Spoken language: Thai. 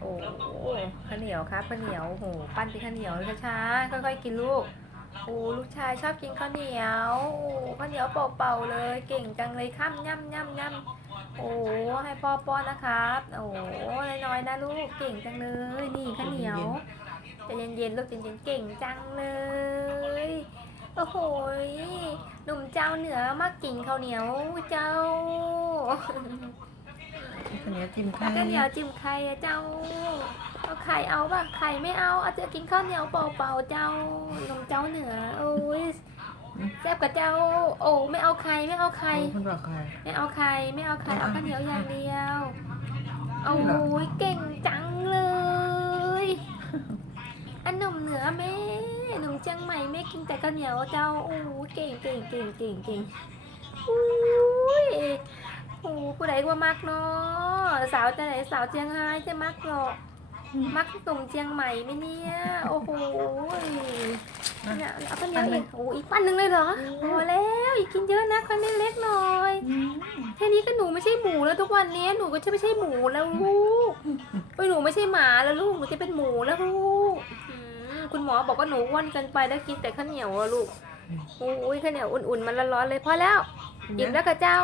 โอ้ข้าวเหนียวครับข้าวเหนียวโอ้โหปั้นเป็นข้าวเหนียวช้าๆค่อยๆกินลูกโอ้ลูกชายชอบกินข้าวเหนียวข้าวเหนียวเป่าๆเลย เก่งจังเลยข้ามย่ำย่ำย่ำโอ้ให้พ่อป้อนนะครับโอ้น้อยๆนะลูกเก่งจังเลยนี่ข้าวเหนียวจะเย็นๆลูกเย็นๆเก่งจังเลยโอ้โหหนุ่มเจ้าเหนือมากกินข้าวเหนียวเจ้า ข้าวเหนียวจิ้มไข่ข้าวเหนียวจิ้มไข่อะเจ้า เอาไข่เอาป่ะไข่ไม่เอา เอาจะกินข้าวเหนียวเปล่าๆเจ้านมเจ้าเหนือโอ้ยแซ่บกับเจ้า โอ้ไม่เอาไข่ไม่เอาไข่คุณบอกใครไม่เอาไข่ไม่เอาไข่เอาเอาข้าวเหนียวอย่างเดียวโอ้เหรอยเก่งจังเลย อันหนุ่มเหนือแม่หนุ่มเชียงใหม่แม่กินแต่ข้าวเหนียวเจ้าโอ้ยเก่งเก่งเก่งเก่งเก่งอุ้ย โอ้ผู้ใดก็มักเนาะสาวจะไหนสาวเชียงรายจะมักหรอกมักหนุ่มเชียงใหม่ไหมเนี่ยโอ้โหเนี่ยเอาข้าวเหนียวอีกโอ้อีกปั้นหนึ่งเลยเหรอพอแล้วอีกกินเยอะนะค่อยเล็กๆหน่อยแค่นี้ก็หนูไม่ใช่หมูแล้วทุกวันนี้หนูก็จะไม่ใช่หมูแล้วลูกเอ้ยหนูไม่ใช่หมาแล้วลูกหนูจะเป็นหมูแล้วลูกอืมคุณหมอบอกว่าหนูอ้วนเกินไปแล้วกินแต่ข้าวเหนียวอะลูกโอ้ยข้าวเหนียวอุ่นๆมันร้อนๆเลยพอแล้วอิ่มแล้วกับเจ้า